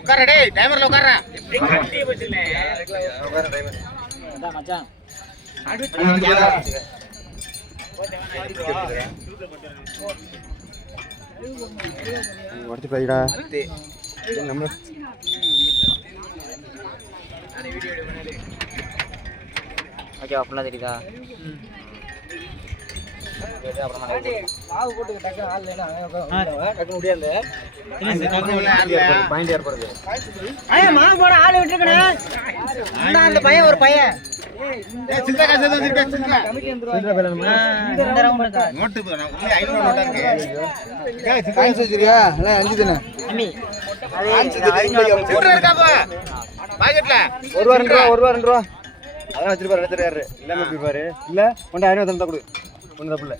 உட்கார டேய் டைமர்ல உட்காரா மச்சான் உடச்சு போயிடா நம்ம ஓகே அப்படிலாம் தெரியுதா மாவு போட்டு டக்கு ஆள் டக்கு முடியாது பாயிண்ட் ஏற்படுது மாவு போட ஆள் விட்டுருக்கணும் அந்த பையன் ஒரு பையன் அதான் வச்சிருப்பாரு எடுத்துறாரு இல்லாம எப்படி பாரு இல்ல கொண்டு 500 தந்தா கொடு ஒண்ணு தப்பு இல்ல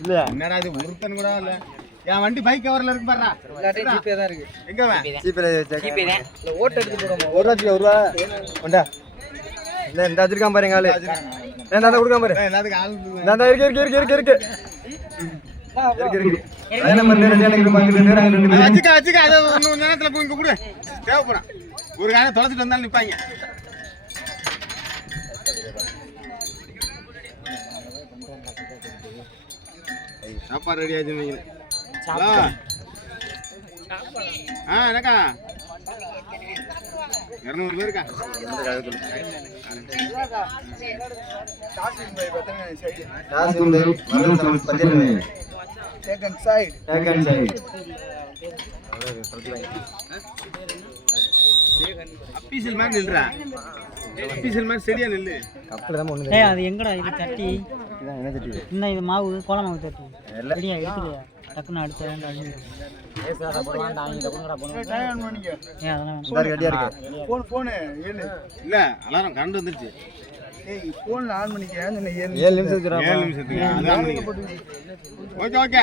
இல்லையா என்னடா இது ஒருத்தன் கூட இல்ல என் வண்டி பைக் கவர்ல இருக்கு பாறா ஜிபே தான் இருக்கு எங்க வா ஜிபே தான் இல்ல ஓட்ட எடுத்து போறோம் ஒரு ரூபா கொண்டா இல்ல இந்த வச்சிருக்கான் பாருங்க ஆளு நான் தான் கொடுக்காம பாரு எல்லாத்துக்கும் ஆள் நான் தான் இருக்கு அதே நம்ம ரெண்டு பாக்கெட் ரெண்டு வச்சுக்க அது இன்னும் நேரத்துல போய் இங்க கொடு தேவைப்படும் ஒரு காரணம் தொலைச்சிட்டு வந்தாலும் நிப்பாங்க சாப்பாடு ரெடி ஆச்சு என்னக்கா 200 பேருக்கா அப்பீசல் மாதிரி நில்றா அப்பீசல் மாதிரி சரியா நில்லு அது எங்கடா இது தட்டி இன்னும் இது மாவு கோல மாவு தட்டி ரெடியா எடுத்துலையா டக்குன்னு அடுத்த இல்ல அலாரம் கரண்ட் வந்துருச்சு போன் ஆன் பண்ணிக்க 7 நிமிஷத்துக்கு ஓகே ஓகே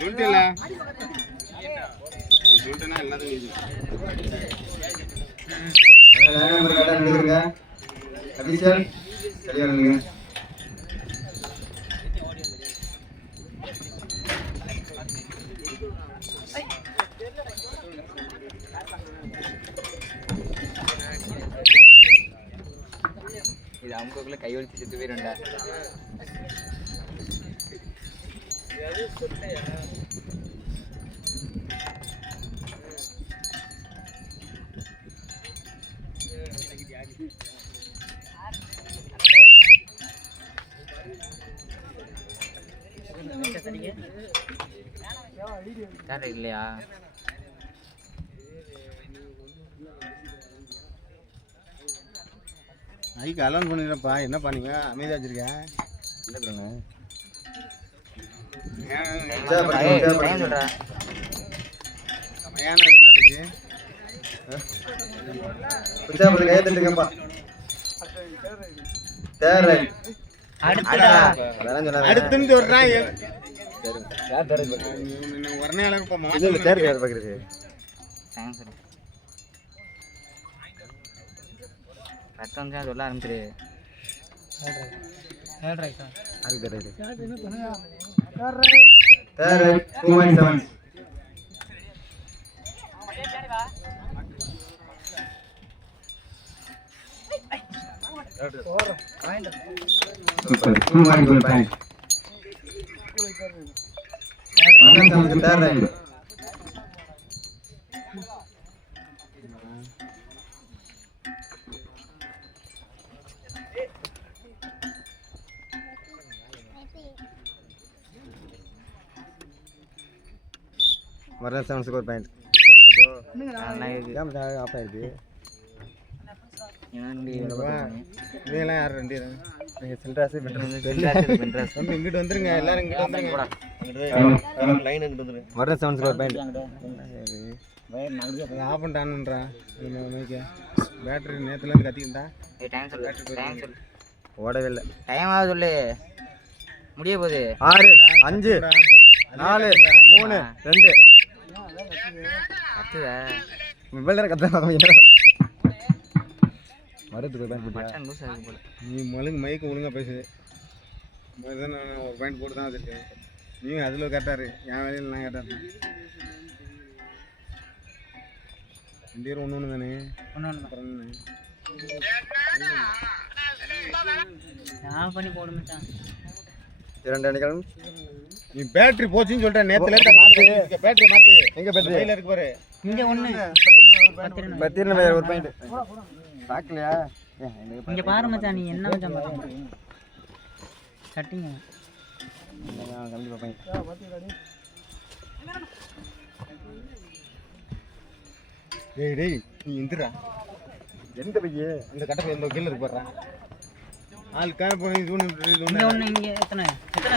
சொல்லிட்டேல சொல்லிட்டேனா எல்லாத்தையும் அபிஷேக் சரியா நில்லுங்க இது அமுக்குள்ள கை வலிச்சு செத்து போயிருண்டா இல்லையா மைக் அலான் பண்ணிடுறப்பா என்னப்பா நீங்க அமைதியா வச்சிருக்க இல்ல ப்ரோங்க மயான இருக்கு புச்சாபுல கைய தட்டுங்கப்பா தேரை அடுத்து சொல்றான் யார் தேரை உடனே அழகப்பா இல்ல தேரை யார் பாக்குறது ரத்தம் தான் சொல்ல ஆரம்பிச்சிரு வரல 7 ஸ்கோர் பாயிண்ட் ஆஃப் ஆயிடுது இதெல்லாம் யார் ரெண்டு செல்ராஸ் இங்கிட்டு வந்துருங்க எல்லாரும் இங்கிட்டு வந்துருங்க லைன் இங்கிட்டு வந்துருங்க வரல 7 ஸ்கோர் பாயிண்ட் ஆஃப் பண்ணிட்டானுன்றா பேட்டரி நேற்றுலேருந்து கத்திக்கிட்டா ஓடவே இல்லை டைம் ஆகுது சொல்லு முடிய போகுது 6 5 4 3 2 கத்துதா மொபைல் கத்த மருத்துவ மச்சான் லூஸ் ஆகுது போல நீ மைக்கு ஒழுங்கா பேசுது நான் ஒரு பாயிண்ட் போட்டு தான் வச்சிருக்கேன் நீங்கள் அதில் கரெக்டாக இருக்கு என் வேலையில் நான் கரெக்டாக இருக்கேன் 2 பேரும் ஒன்று தானே ஒன்று நான் பண்ணி போட மாட்டான் 2 அணிகளும் நீ பேட்டரி போச்சுன்னு சொல்லிட்டேன் நேற்றுல மாற்று பேட்டரி மாற்று எங்கே பேட்டரி கையில் இருக்கு பாரு இங்கே ஒன்று 10 ஒரு பாயிண்ட் பார்க்கலையா இங்கே பாரு மச்சான் நீ என்ன மச்சான் பாரு கட்டிங்க கண்டிப்பாக பாயிண்ட் டேய் டேய் நீ எந்திரா எந்த பையே இந்த கட்டப்பை எந்த கீழே இருக்கு பாடுறா ஆள் காண போய் இது இங்கே ஒன்று இங்கே எத்தனை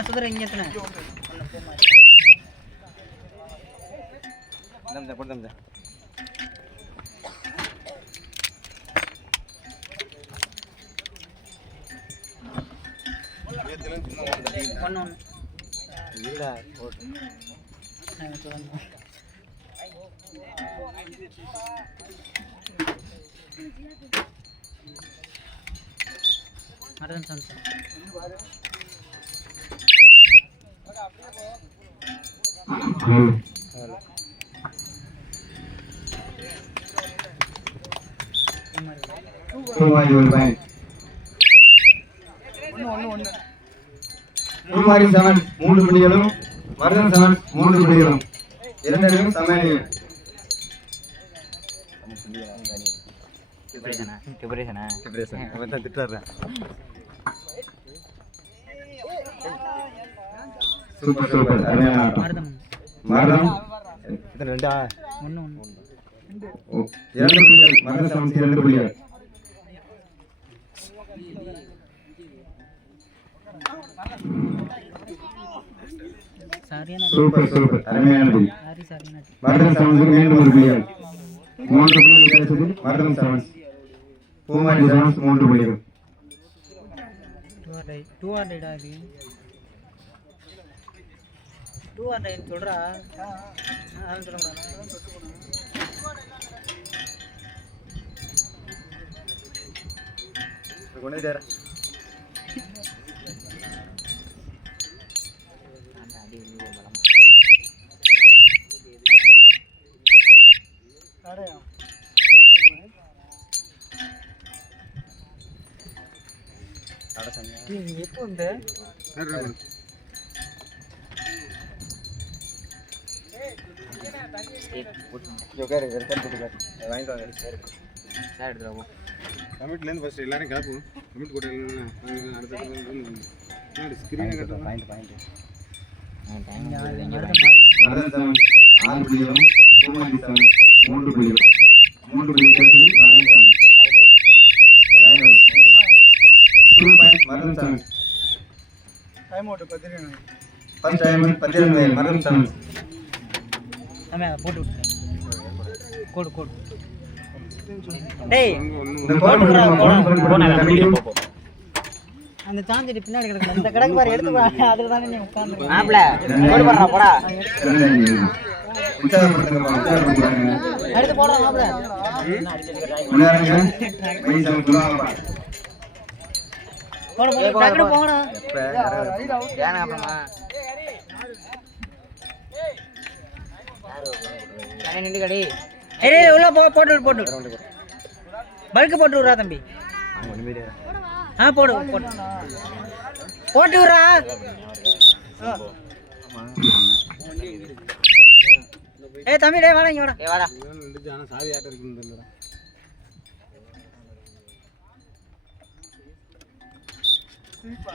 சுதர இங்கே எத்தனை போட்டு ஒன்று இல்லை மருதன் சம்சம் பூமாரி செவன் 3 புள்ளிகளும் மருதன் செவன் 3 புள்ளிகளும் 2 அணியும் சம அணியும் சூப்பர் சூப்பர் அருமையான ஆட்டம் மருதம் மருதம் எத்தனை 2 ஒன்று 2 புள்ளிகள் மருதன் செவன் 2 புள்ளிகள் சரியான சூப்பர் சூப்பர் அருமையானது சரியான மருதன் செவன் மீண்டும் ஒரு புள்ளிகள் 3 புள்ளிகள் கிடைச்சது மருதன் செவன் பூமாரி செவன் 3 புள்ளிகள் டூ ஆர் ரைடா இது டூ ஆர் ரைட் சொல்கிறா அதான் சொல்ல கொண்டே தேர எப்போ இந்த கமிட்டிலேருந்து ஃபஸ்ட்டு எல்லாரும் கிளப்பும் கமிட்டி கூட அடுத்த ஸ்க்ரீனை கட்டணும் மருதன் செவன் 6 புள்ளிகளும் பூமாரி செவன் 3 புள்ளிகள் 3 புள்ளிகள் கிடைச்சது Maruthan seven raid out 2 point Maruthan seven time out 10 first time 10 run Maruthan seven நம்ம போட்டு விட்டு கோடு கோடு டேய் இந்த போட்டு அந்த சாஞ்சிட்டு பின்னாடி கிடக்கு இந்த கிடக்கு பாரு எடுத்து பாரு அதுல தானே நீ உட்கார்ந்து மாப்ள கோடு போடுறா போடா எடுத்து போடுறா மாப்ள முன்னாடிங்க மைசம் குலாமா போடு போடு டக்குனு போடா ஏனா அப்புறமா யாரே நின்னு கடி ஏய் உள்ள போட்டு பல்க் போட்டு விடுறா தம்பி போடு போட்டு விடுறா ஏய் தம்பி டேய் வாடா இங்க வாடா ஏய் வாடா ஆனா சாவி ஆட்ட இருக்குன்னு தெரியல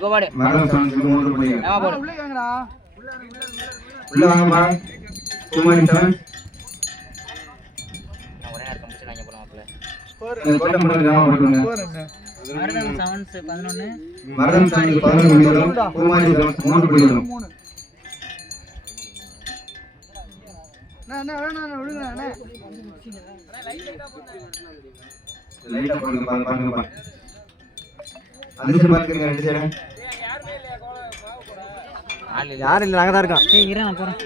கோபாடு மருதன் செவன் 3 புள்ளிகள் ஏமா போடு உள்ள வாங்கம்மா பூமாரி செவன் நான் ஒரே நேரம் கம்பிச்சு நான் போறேன் மாப்ள கோட்டை மட்டும் ஜாமா போட்டுருங்க மருதன் செவன்ஸ் 11 மருதன் செவன் 11 புள்ளிகளும் பூமாரி செவன் 3 புள்ளிகளும் லைட்டா போடுங்க பாருங்க அதிர்ஷ்டம் பார்த்துங்க 2 சைடு யாரும் இல்லை நாங்கள் தான் இருக்கோம் ஏய் இரு நான் போறேன்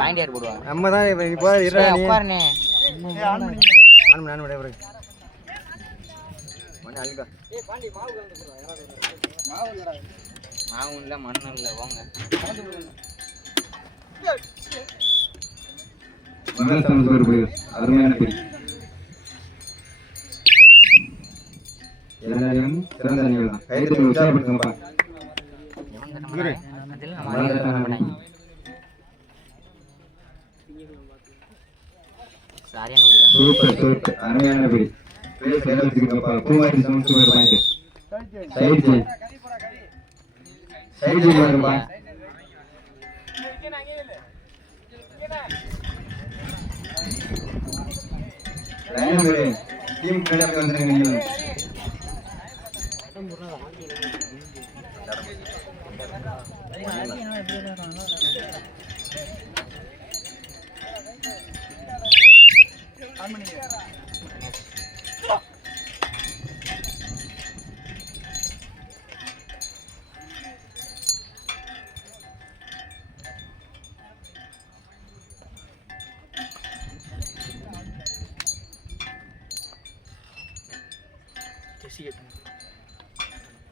பாயிண்ட் யார் போடுவா நம்ம தான் இப்போ இப்போ இருடா நீ உட்காருனே ஆன் பண்ணு விட பிறகு மணி அழுக்கா மாவும் இல்லை மண்ணும் இல்லை வாங்க. மரண சமன்ஸ் ஒரு புள்ளி. அருமையான பிடி. எல்லாரையும் சிறந்த அணிகள் தான். கைத்தறி உற்சாகப்படுத்துங்கப்பா. சூப்பர் சூப்பர் அருமையான பிடி. பிளேஸ் எல்லாம் வச்சுக்கப்பா. பூமாரி சமன்ஸ் ஒரு பாயிண்ட். சைடு ஜெய். சைடு ஜெய் வரும்பா. லைன் மேலே டீம் மேலே அப்படியே வந்துருங்க நீங்க.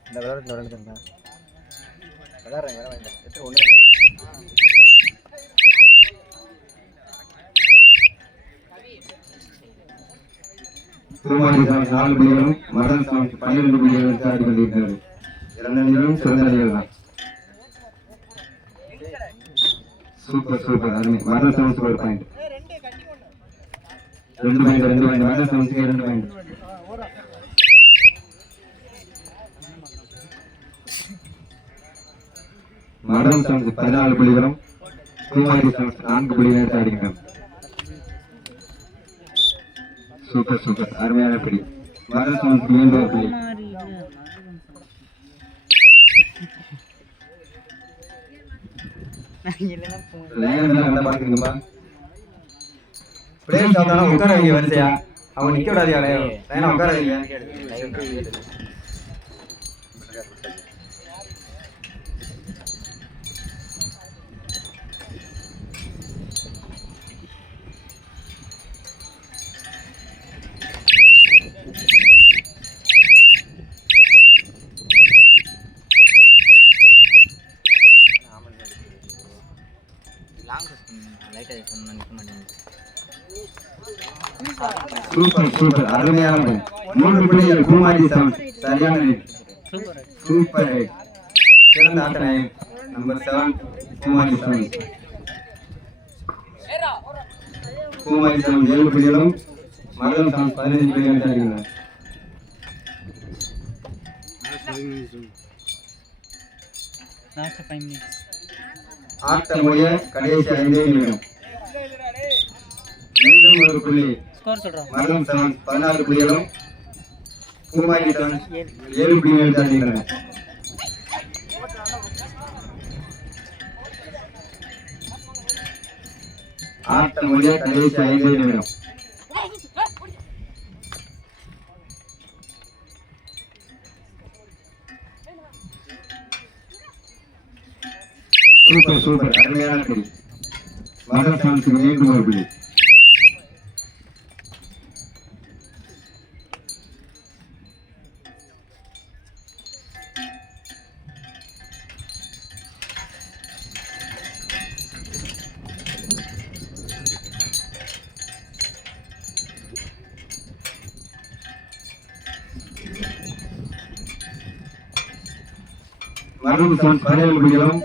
இந்த விளையாட்டு விளையாடுறேன் விளையாடுறேன் வேற வேண்டாம் எத்தனை ஒன்று பூமாரி சாமி 4 புள்ளிகளும் மரண சாமி 12 புள்ளிகள் வச்சு ஆடி கொண்டிருக்கிறது. 2 அணிகளும் சிறந்த அணிகள் தான். சூப்பர் சூப்பர் அருமை. மரண சாமி ஒரு பாயிண்ட். 2 பாயிண்ட் மரண சாமிக்கு 2 பாயிண்ட். மரண சாமி 14 புள்ளிகளும் பூமாரி சாமி 4 புள்ளிகள் வச்சு ஆடுகின்றனர். சூப்பர் சூப்பர் அருமையான பிடி. மரண சாமி மீண்டும் ஒரு புள்ளி. உட்கார வைங்க வரிசையா. அவன் நிக்க விடாதியா உட்கார வைங்க. சூப்பர் சூப்பர் அருமையான 3 புள்ளிகள் பூமாரி சாமி. சரியான சூப்பர் சிறந்த ஆட்ட நாயகன் நம்பர் 7 பூமாரி சாமி. பூமாரி சாமி 7 புள்ளிகளும் மரண சாமி 15 புள்ளிகள் அடிக்கிறார். ஆட்ட முடிய கடைசி 5 நிமிடம். மீண்டும் ஒரு புள்ளி. மரணம் 16 புள்ளிகளும் பூமாரி 7 புள்ளிகள் தாண்டின. ஆட்ட முடிய கடைசி 5 நிமிடம். சூப்பர் சூப்பர் அருமையான புள்ளி. மரணம் மீண்டும் ஒரு புள்ளி. மரணம் 17 புள்ளிகளும்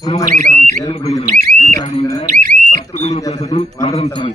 பூமாரி 7 புள்ளிகளும் 10 புள்ளி வித்தியாசத்தில் மரணம் சாமி.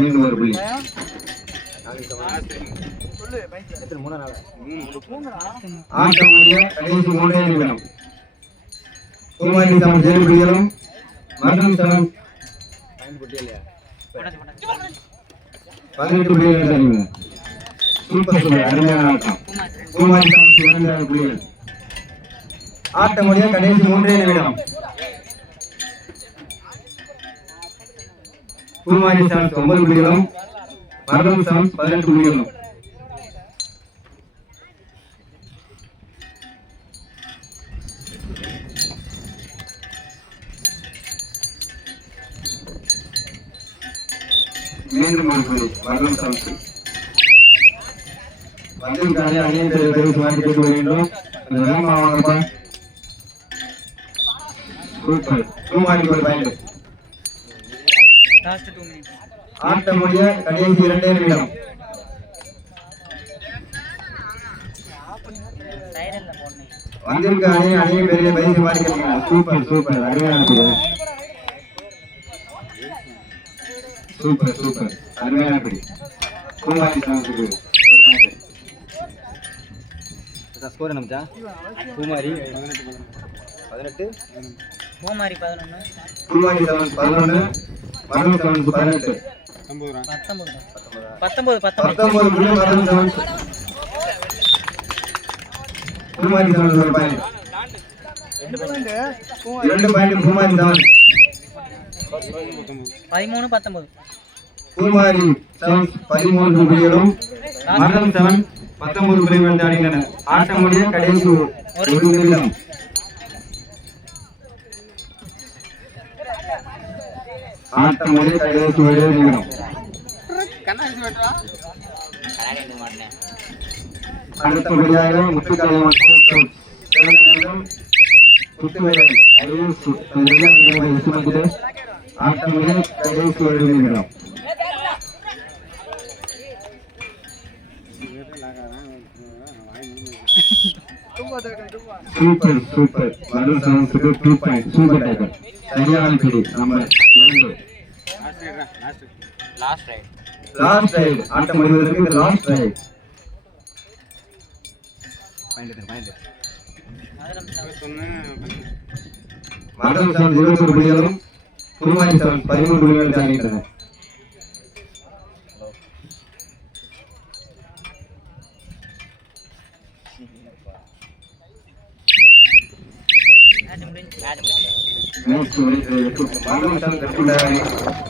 மீண்டும் ஒரு புள்ளி. ஆட்டம் முடிய கடைசி 3 நிமிடம். பூமாரி 7 புள்ளிகளும் மரணம் 18 புள்ளிகள். சூப்பர் சூப்பர் அருமையான ஆட்டம். பூமாரி 2 புள்ளிகள். ஆட்டம் முடிய கடைசி 3 நிமிடம். பூமாரி 9 புள்ளிகளும் மரணம் 18 புள்ளிகளும். மீண்டும் ஒரு புள்ளி மரணம் 7. வந்திருக்காரு அணியை கேட்டு வேண்டும். சூப்பர். பூமாரி ஒரு பாயிண்ட். Last 2 minutes. ஆட்டம் முடிய கடைசி 2 நிமிடம். சைரன்ல போடுங்க. வந்திருக்க அணியை பெரிய பரிசு வாங்கிக்கிறீங்க. சூப்பர் சூப்பர் அருமையான பிடி. சூப்பர் சூப்பர் அருமையான பிடி. பூமாரி சாமி ஸ்கோர் என்ன மச்சான்? பூமாரி 18 பூமாரி 11 பூமாரி 11 மரணம் 18 19 புள்ளி மரணம் 7. பூமாரி 7 ஒரு பாயிண்ட். 2 பாயிண்ட் பூமாரி 7. 13 19 பூமாரி 13 புள்ளிகளும் மரணம் 7 19 புள்ளிகள் தாண்டின. ஆட்டம் முடிய கடைசி 1 நிமிடம். ஆட்டம் முடிய கடைசி 1 நிமிடம். அடுத்தபடியாக முத்துக்காலம் ஆட்டம் முடிய கடைசி 1 நிமிடம். சூப்பர் சூப்பர் மரணம் 7 2 பாயிண்ட். சூப்பர் டைகர் சரியான பிடி. Number 2 last raid. ஆட்டம் முடிவதற்கு இது லாஸ்ட் ரைட். மரணம் 7 21 புள்ளிகளும் பூமாரி 7 13 புள்ளிகள் தாண்டின. மேட்ச் முடிஞ்சு மரணம் 7 வெற்றி.